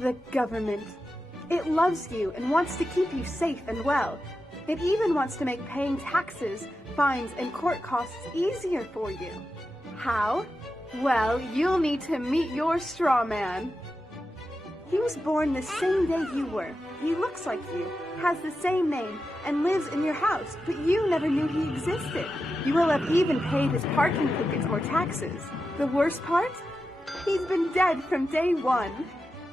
the government. It loves you and wants to keep you safe and well. It even wants to make paying taxes, fines, and court costs easier for you. How? Well, you'll need to meet your Strawman. He was born the same day you were. He looks like you, has the same name, and lives in your house, but you never knew he existed. You will have even paid his parking tickets or taxes. The worst part? He's been dead from day one.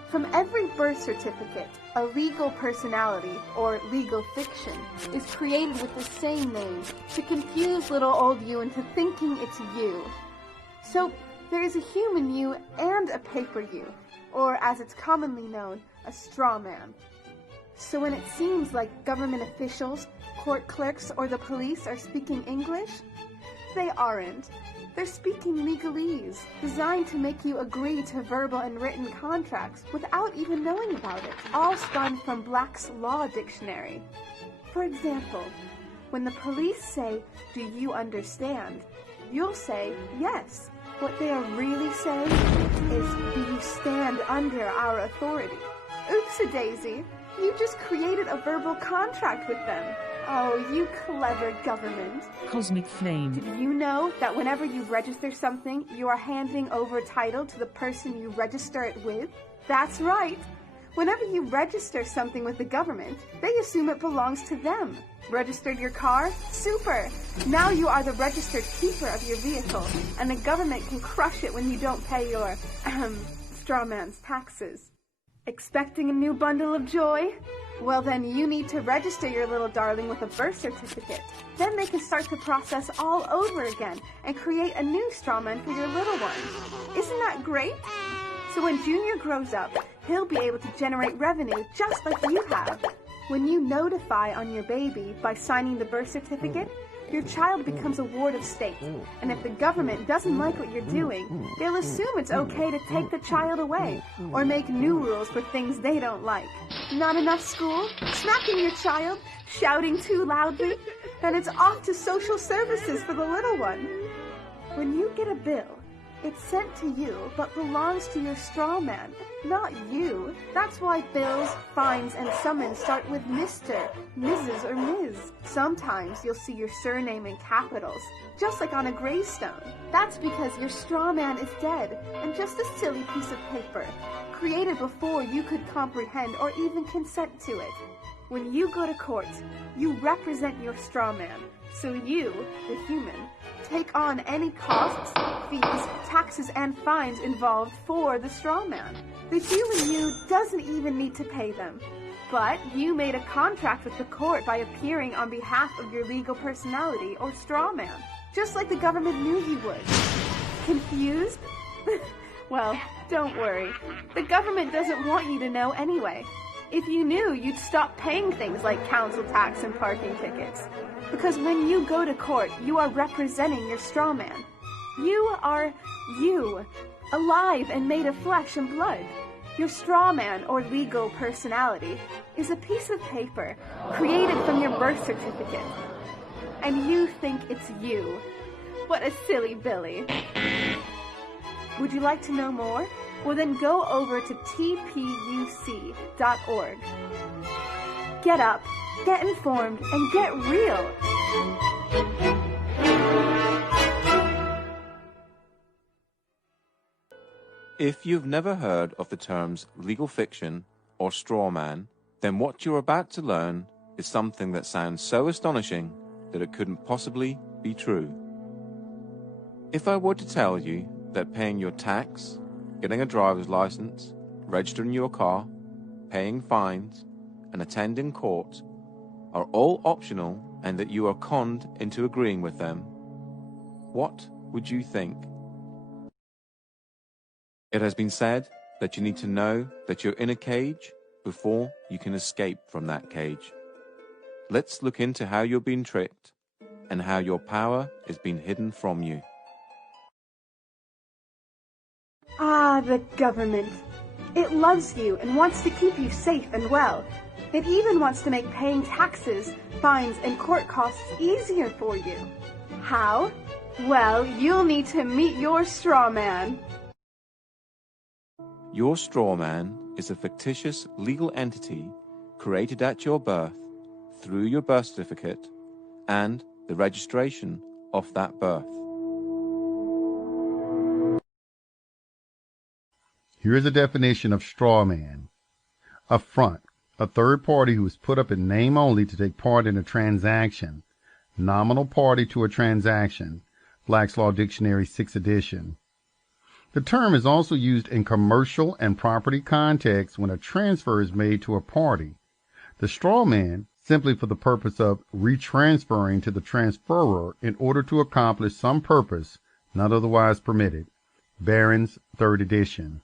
From every birth certificate, a legal personality, or legal fiction, is created with the same name to confuse little old you into thinking it's you. So, there is a human you and a paper you, or as it's commonly known, a Strawman. So when it seems like government officials, court clerks, or the police are speaking English, they aren't. They're speaking legalese, designed to make you agree to verbal and written contracts without even knowing about it, all spun from Black's Law Dictionary. For example, when the police say, "Do you understand?" you'll say, "Yes." What they are really saying is, "Do you stand under our authority?" Oops-a-daisy, you just created a verbal contract with them. Oh, you clever government. Cosmic Flame. Did you know that whenever you register something, you are handing over title to the person you register it with? That's right. Whenever you register something with the government, they assume it belongs to them. Registered your car? Super! Now you are the registered keeper of your vehicle, and the government can crush it when you don't pay your, Strawman's taxes. Expecting a new bundle of joy? Well, then you need to register your little darling with a birth certificate. Then they can start the process all over again and create a new Strawman for your little one. Isn't that great? So when Junior grows up, he'll be able to generate revenue just like you have. When you notify on your baby by signing the birth certificate, your child becomes a ward of state. And if the government doesn't like what you're doing, they'll assume it's okay to take the child away or make new rules for things they don't like. Not enough school? Smacking your child? Shouting too loudly? Then it's off to social services for the little one. When you get a bill, it's sent to you, but belongs to your Strawman, not you. That's why bills, fines, and summons start with Mr., Mrs., or Ms. Sometimes you'll see your surname in capitals, just like on a gravestone. That's because your Strawman is dead, and just a silly piece of paper, created before you could comprehend or even consent to it. When you go to court, you represent your Strawman, so you, the human, take on any costs, fees, taxes, and fines involved for the Strawman. The human you doesn't even need to pay them. But you made a contract with the court by appearing on behalf of your legal personality or Strawman, just like the government knew you would. Confused? Well, don't worry. The government doesn't want you to know anyway. If you knew, you'd stop paying things like council tax and parking tickets. Because when you go to court, you are representing your Strawman. You are you, alive and made of flesh and blood. Your Strawman, or legal personality, is a piece of paper created from your birth certificate. And you think it's you. What a silly Billy. Would you like to know more? Well, then go over to tpuc.org. Get up, get informed, and get real. If you've never heard of the terms legal fiction or Strawman, then what you're about to learn is something that sounds so astonishing that it couldn't possibly be true. If I were to tell you that paying your tax, getting a driver's license, registering your car, paying fines, and attending court are all optional and that you are conned into agreeing with them, what would you think? It has been said that you need to know that you're in a cage before you can escape from that cage. Let's look into how you're being tricked and how your power is being hidden from you. Ah, the government. It loves you and wants to keep you safe and well. It even wants to make paying taxes, fines, and court costs easier for you. How? Well, you'll need to meet your Strawman. Your Strawman is a fictitious legal entity created at your birth through your birth certificate and the registration of that birth. Here is a definition of strawman. A front, a third party who is put up in name only to take part in a transaction. Nominal party to a transaction. Black's Law Dictionary, 6th edition. The term is also used in commercial and property contexts when a transfer is made to a party. The strawman simply for the purpose of retransferring to the transferor in order to accomplish some purpose not otherwise permitted. Barron's, 3rd edition.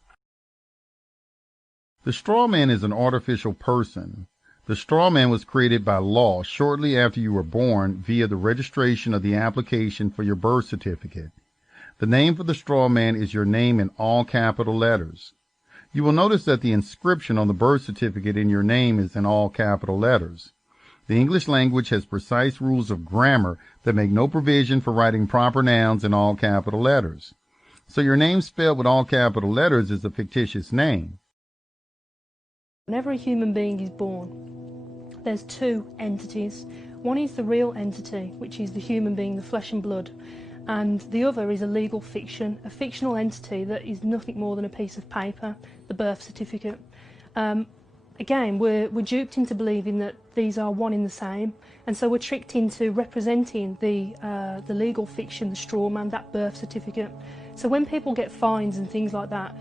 The strawman is an artificial person. The strawman was created by law shortly after you were born via the registration of the application for your birth certificate. The name for the strawman is your name in all capital letters. You will notice that the inscription on the birth certificate in your name is in all capital letters. The English language has precise rules of grammar that make no provision for writing proper nouns in all capital letters. So your name spelled with all capital letters is a fictitious name. Whenever a human being is born, there's two entities. One is the real entity, which is the human being, the flesh and blood, and the other is a legal fiction, a fictional entity that is nothing more than a piece of paper, the birth certificate. Again, we're duped into believing that these are one in the same, and so we're tricked into representing the legal fiction, the straw man, that birth certificate. So when people get fines and things like that,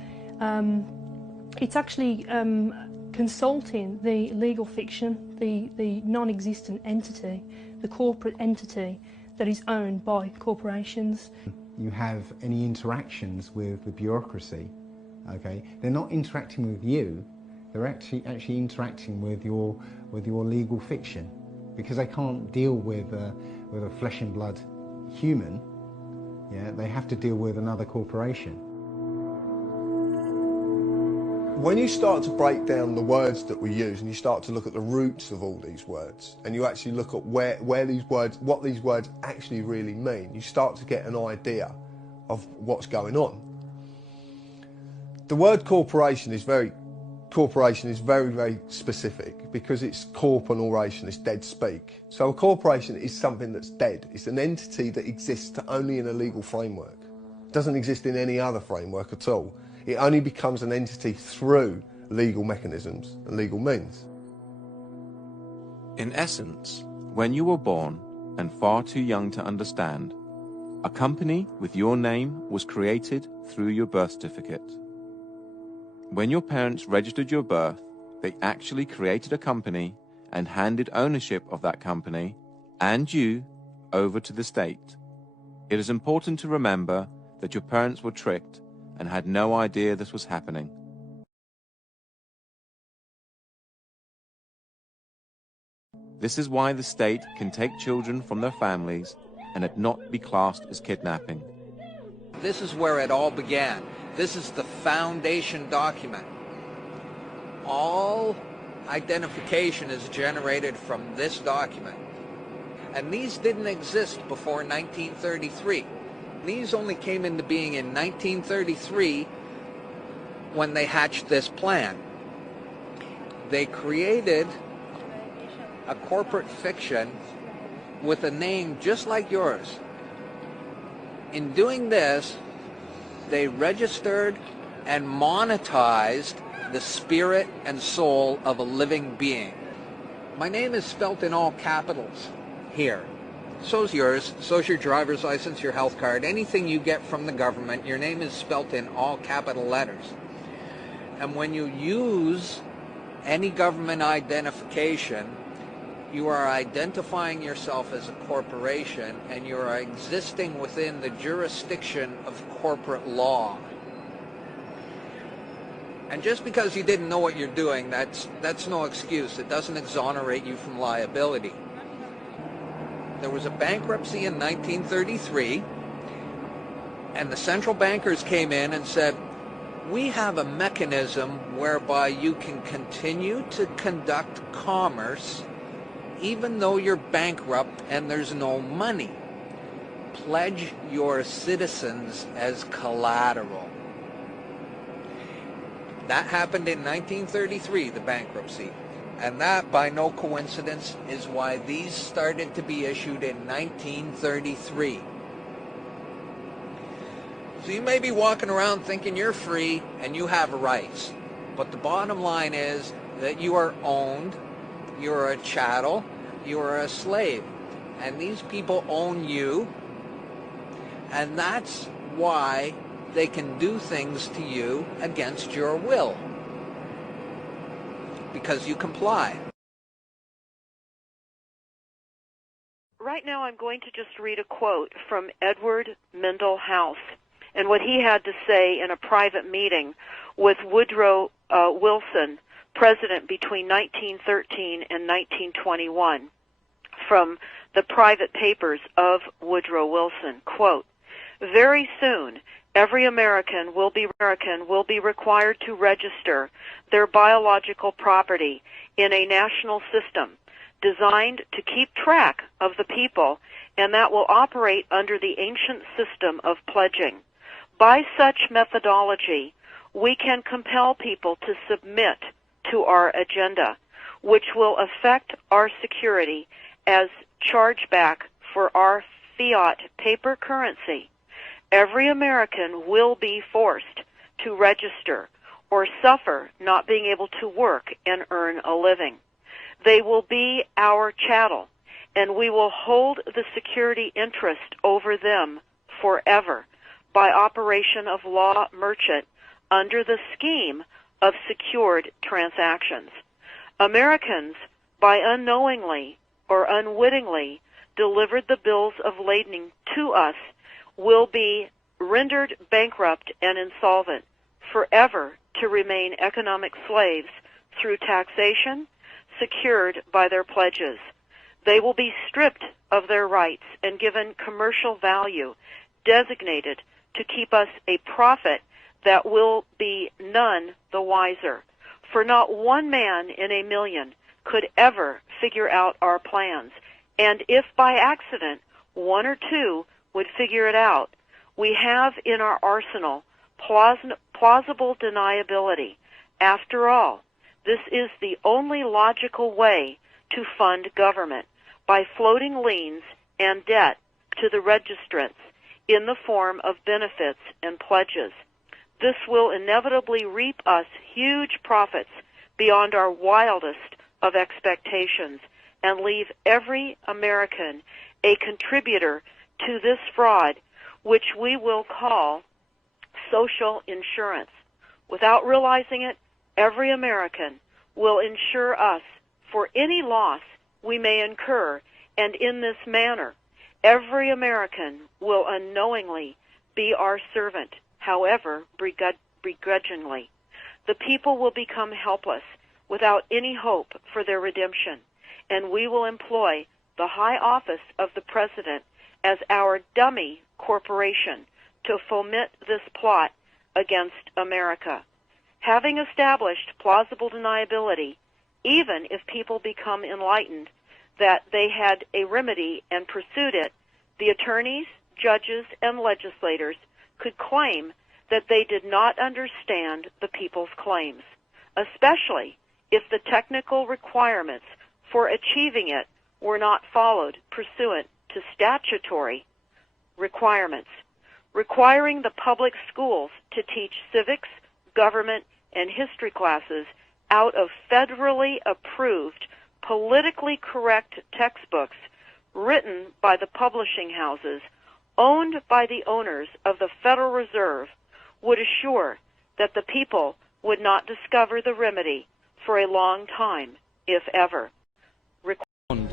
it's actually consulting the legal fiction, the non-existent entity, the corporate entity that is owned by corporations. You have any interactions with the bureaucracy, okay? They're not interacting with you, they're actually interacting with your legal fiction, because they can't deal with a flesh and blood human. Yeah, they have to deal with another corporation. When you start to break down the words that we use and you start to look at the roots of all these words and you actually look at where these words, what these words actually really mean, you start to get an idea of what's going on. The word corporation is very, very specific because it's corporation, it's dead speak. So a corporation is something that's dead. It's an entity that exists only in a legal framework. It doesn't exist in any other framework at all. It only becomes an entity through legal mechanisms and legal means. In essence, when you were born and far too young to understand, a company with your name was created through your birth certificate. When your parents registered your birth, they actually created a company and handed ownership of that company and you over to the state. It is important to remember that your parents were tricked and had no idea this was happening. This is why the state can take children from their families and it not be classed as kidnapping. This is where it all began. This is the foundation document. All identification is generated from this document. And these didn't exist before 1933. These only came into being in 1933 when they hatched this plan. They created a corporate fiction with a name just like yours. In doing this, they registered and monetized the spirit and soul of a living being. My name is spelt in all capitals here. So's yours, so's your driver's license, your health card, anything you get from the government, your name is spelt in all capital letters. And when you use any government identification, you are identifying yourself as a corporation and you are existing within the jurisdiction of corporate law. And just because you didn't know what you're doing, that's no excuse. It doesn't exonerate you from liability. There was a bankruptcy in 1933, and the central bankers came in and said, we have a mechanism whereby you can continue to conduct commerce even though you're bankrupt and there's no money. Pledge your citizens as collateral. That happened in 1933, the bankruptcy. And that, by no coincidence, is why these started to be issued in 1933. So you may be walking around thinking you're free and you have rights. But the bottom line is that you are owned, you're a chattel, you're a slave. And these people own you. And that's why they can do things to you against your will. Because you comply. Right now I'm going to just read a quote from Edward Mendell House and what he had to say in a private meeting with Woodrow Wilson, president between 1913 and 1921, from the private papers of Woodrow Wilson. Quote, "Very soon, every American will be required to register their biological property in a national system designed to keep track of the people, and that will operate under the ancient system of pledging. By such methodology, we can compel people to submit to our agenda, which will affect our security as chargeback for our fiat paper currency. Every American will be forced to register or suffer not being able to work and earn a living. They will be our chattel, and we will hold the security interest over them forever by operation of law merchant under the scheme of secured transactions. Americans, by unknowingly or unwittingly delivered the bills of lading to us, will be rendered bankrupt and insolvent, forever to remain economic slaves through taxation secured by their pledges. They will be stripped of their rights and given commercial value, designated to keep us a profit that will be none the wiser. For not one man in a million could ever figure out our plans, and if by accident one or two would figure it out, we have in our arsenal plausible deniability. After all, this is the only logical way to fund government, by floating liens and debt to the registrants in the form of benefits and pledges. This will inevitably reap us huge profits beyond our wildest of expectations and leave every American a contributor to this fraud, which we will call social insurance. Without realizing it, every American will insure us for any loss we may incur, and in this manner, every American will unknowingly be our servant, however begrudgingly. The people will become helpless, without any hope for their redemption, and we will employ the high office of the President as our dummy corporation to foment this plot against America. Having established plausible deniability, even if people become enlightened that they had a remedy and pursued it, the attorneys, judges, and legislators could claim that they did not understand the people's claims, especially if the technical requirements for achieving it were not followed pursuant to statutory requirements, requiring the public schools to teach civics, government, and history classes out of federally approved, politically correct textbooks written by the publishing houses owned by the owners of the Federal Reserve would assure that the people would not discover the remedy for a long time, if ever.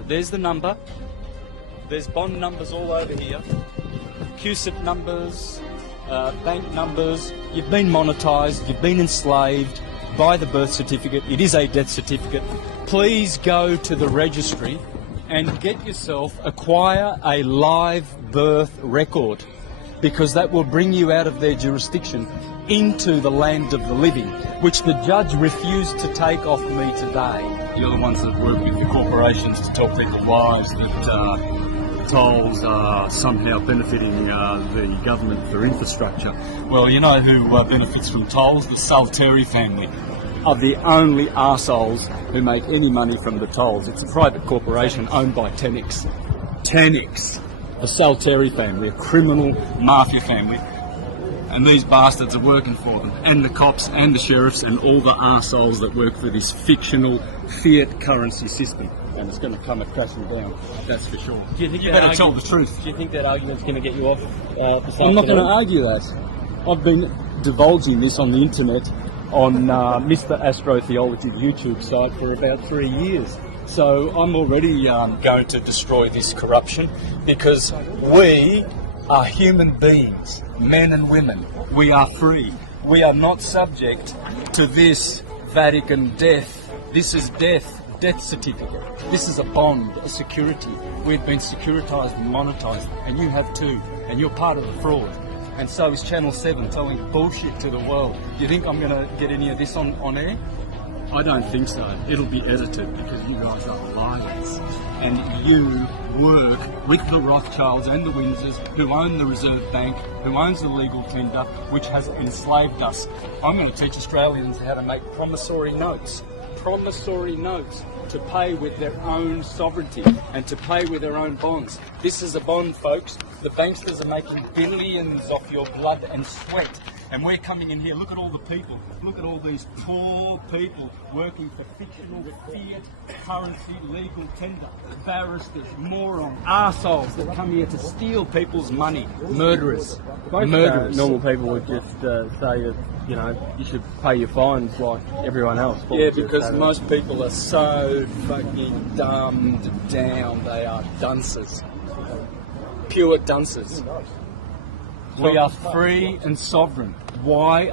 There's the number. There's bond numbers all over here. QSIP numbers, bank numbers. You've been monetised. You've been enslaved by the birth certificate. It is a death certificate. Please go to the registry and get yourself, acquire a live birth record, because that will bring you out of their jurisdiction into the land of the living, which the judge refused to take off me today. You're the ones that work with the corporations to tell people lies that tolls are somehow benefiting the government for infrastructure. Well, you know who benefits from tolls? The Salteri family are the only arseholes who make any money from the tolls. It's a private corporation owned by Tenix. Tenix, the Salteri family, a criminal mafia family. And these bastards are working for them, and the cops and the sheriffs and all the arseholes that work for this fictional fiat currency system. And it's going to come crashing down, that's for sure. Do you think you better tell the truth. Do you think that argument's going to get you off the site? I'm not going to argue that. I've been divulging this on the internet on Mr. Astrotheology's YouTube site for about 3 years. So I'm already going to destroy this corruption, because we are human beings, men and women. We are free. We are not subject to this Vatican death. This is death certificate. This is a bond, a security. We've been securitized and monetized, and you have too, and you're part of the fraud. And so is Channel 7 telling bullshit to the world. Do you think I'm going to get any of this on air? I don't think so. It'll be edited, because you guys are liars. And you work with the Rothschilds and the Windsors, who own the Reserve Bank, who owns the legal tender, which has enslaved us. I'm going to teach Australians how to make promissory notes to pay with their own sovereignty and to pay with their own bonds. This is a bond, folks. The banksters are making billions off your blood and sweat. And we're coming in here, look at all the people, look at all these poor people working for fictional fiat currency legal tender, barristers, morons, arseholes that come here to steal people's money, murderers. Normal people would just say that, you know, you should pay your fines like everyone else. Yeah, because most people are so fucking dumbed down, they are dunces. Pure dunces. We are free and sovereign. Why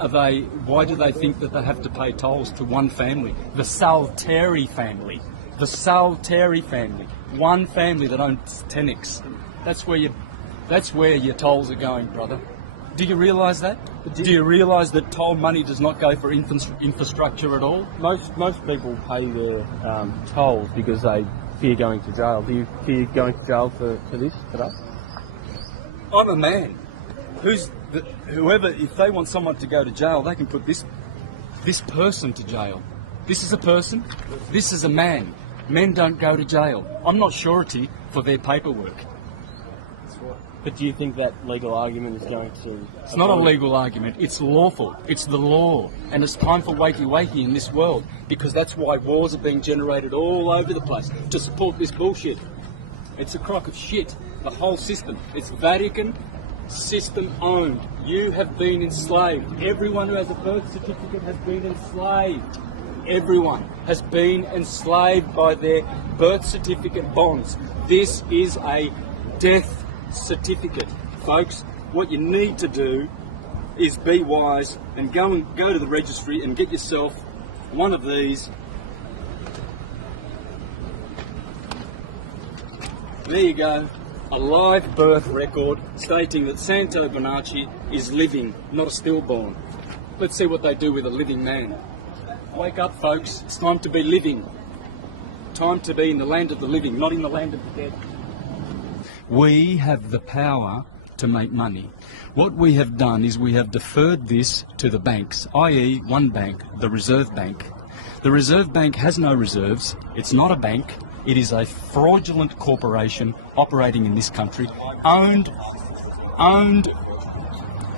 do they think that they have to pay tolls to one family? The Salteri family. The Salteri family. One family that owns Tenix. That's where your tolls are going, brother. Do you realise that? Do you realise that toll money does not go for infrastructure at all? Most people pay their tolls because they fear going to jail. Do you fear going to jail for this today? I'm a man. Whoever, if they want someone to go to jail, they can put this person to jail. This is a person. This is a man. Men don't go to jail. I'm not surety for their paperwork. But do you think that legal argument is going to... It's not a legal argument. It's lawful. It's the law. And it's time for wakey-wakey in this world, because that's why wars are being generated all over the place, to support this bullshit. It's a crock of shit. The whole system. It's Vatican system owned. You have been enslaved. Everyone who has a birth certificate has been enslaved. Everyone has been enslaved by their birth certificate bonds. This is a death certificate. Folks, what you need to do is be wise and go to the registry and get yourself one of these. There you go. A live birth record stating that Santo Bonacci is living, not a stillborn. Let's see what they do with a living man. Wake up, folks. It's time to be living. Time to be in the land of the living, not in the land of the dead. We have the power to make money. What we have done is we have deferred this to the banks, i.e. one bank, the Reserve Bank. The Reserve Bank has no reserves. It's not a bank. It is a fraudulent corporation operating in this country, owned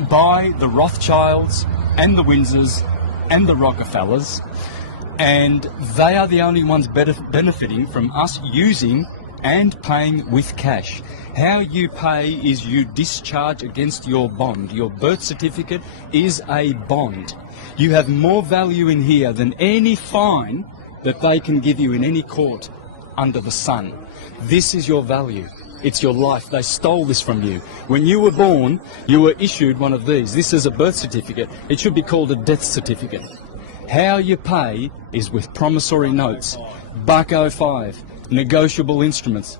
by the Rothschilds and the Windsors and the Rockefellers, and they are the only ones benefiting from us using and paying with cash. How you pay is you discharge against your bond. Your birth certificate is a bond. You have more value in here than any fine that they can give you in any court under the sun. This is your value. It's your life. They stole this from you. When you were born, you were issued one of these. This is a birth certificate. It should be called a death certificate. How you pay is with promissory notes, $1.05, negotiable instruments,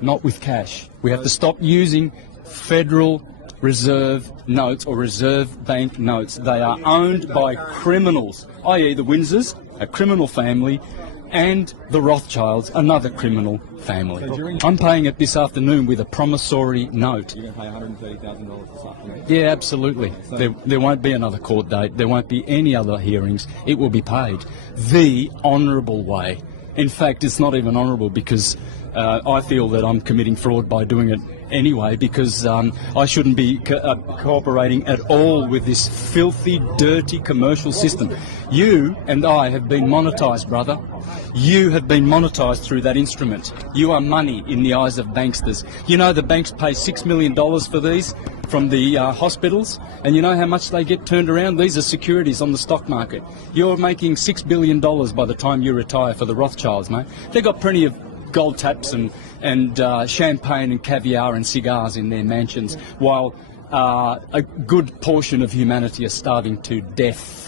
not with cash. We have to stop using Federal Reserve notes or Reserve Bank notes. They are owned by criminals, i.e. the Windsors, a criminal family, and the Rothschilds, another criminal family. I'm paying it this afternoon with a promissory note. You're going to pay $130,000 this afternoon? Yeah, absolutely. There won't be another court date. There won't be any other hearings. It will be paid the honourable way. In fact, it's not even honourable because I feel that I'm committing fraud by doing it anyway, because I shouldn't be cooperating at all with this filthy, dirty commercial system. You and I have been monetised, brother. You have been monetised through that instrument. You are money in the eyes of banksters. You know the banks pay $6 million for these from the hospitals, and you know how much they get turned around? These are securities on the stock market. You're making $6 billion by the time you retire for the Rothschilds, mate. They've got plenty of gold taps and champagne and caviar and cigars in their mansions, while a good portion of humanity are starving to death.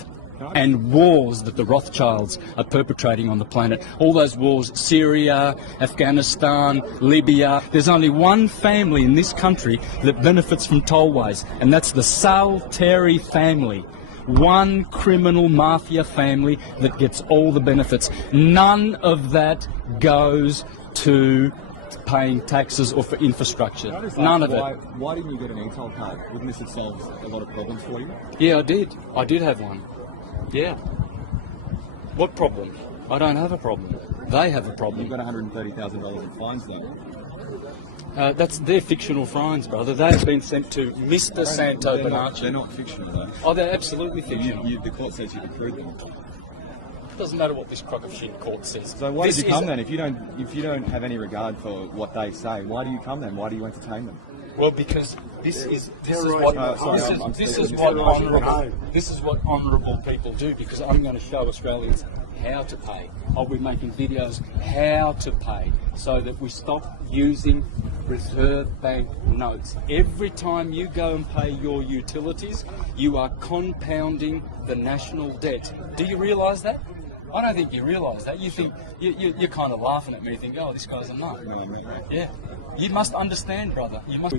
And wars that the Rothschilds are perpetrating on the planet. All those wars, Syria, Afghanistan, Libya. There's only one family in this country that benefits from tollways, and that's the Salteri family. One criminal mafia family that gets all the benefits. None of that goes to paying taxes or for infrastructure. None of it. Why didn't you get an e-toll card? Wouldn't this have solved a lot of problems for you? Yeah, I did. I did have one. Yeah. What problem? I don't have a problem. They have a problem. You've got $130,000 in fines, though. That's their fictional fines, brother. They've been sent to Mr. Santo Bonacci. They're not fictional, though. Oh, they're absolutely fictional. The court says you can prove them. It doesn't matter what this crock of shit court says. So why did you come then? If you don't have any regard for what they say, why do you come then? Why do you entertain them? Well, because this is what honourable people do. Because I'm going to show Australians how to pay. I'll be making videos how to pay, so that we stop using Reserve Bank notes. Every time you go and pay your utilities, you are compounding the national debt. Do you realise that? I don't think you realise that. You think you're kind of laughing at me. You think, oh, this guy's a nut. Yeah. You must understand, brother. You must.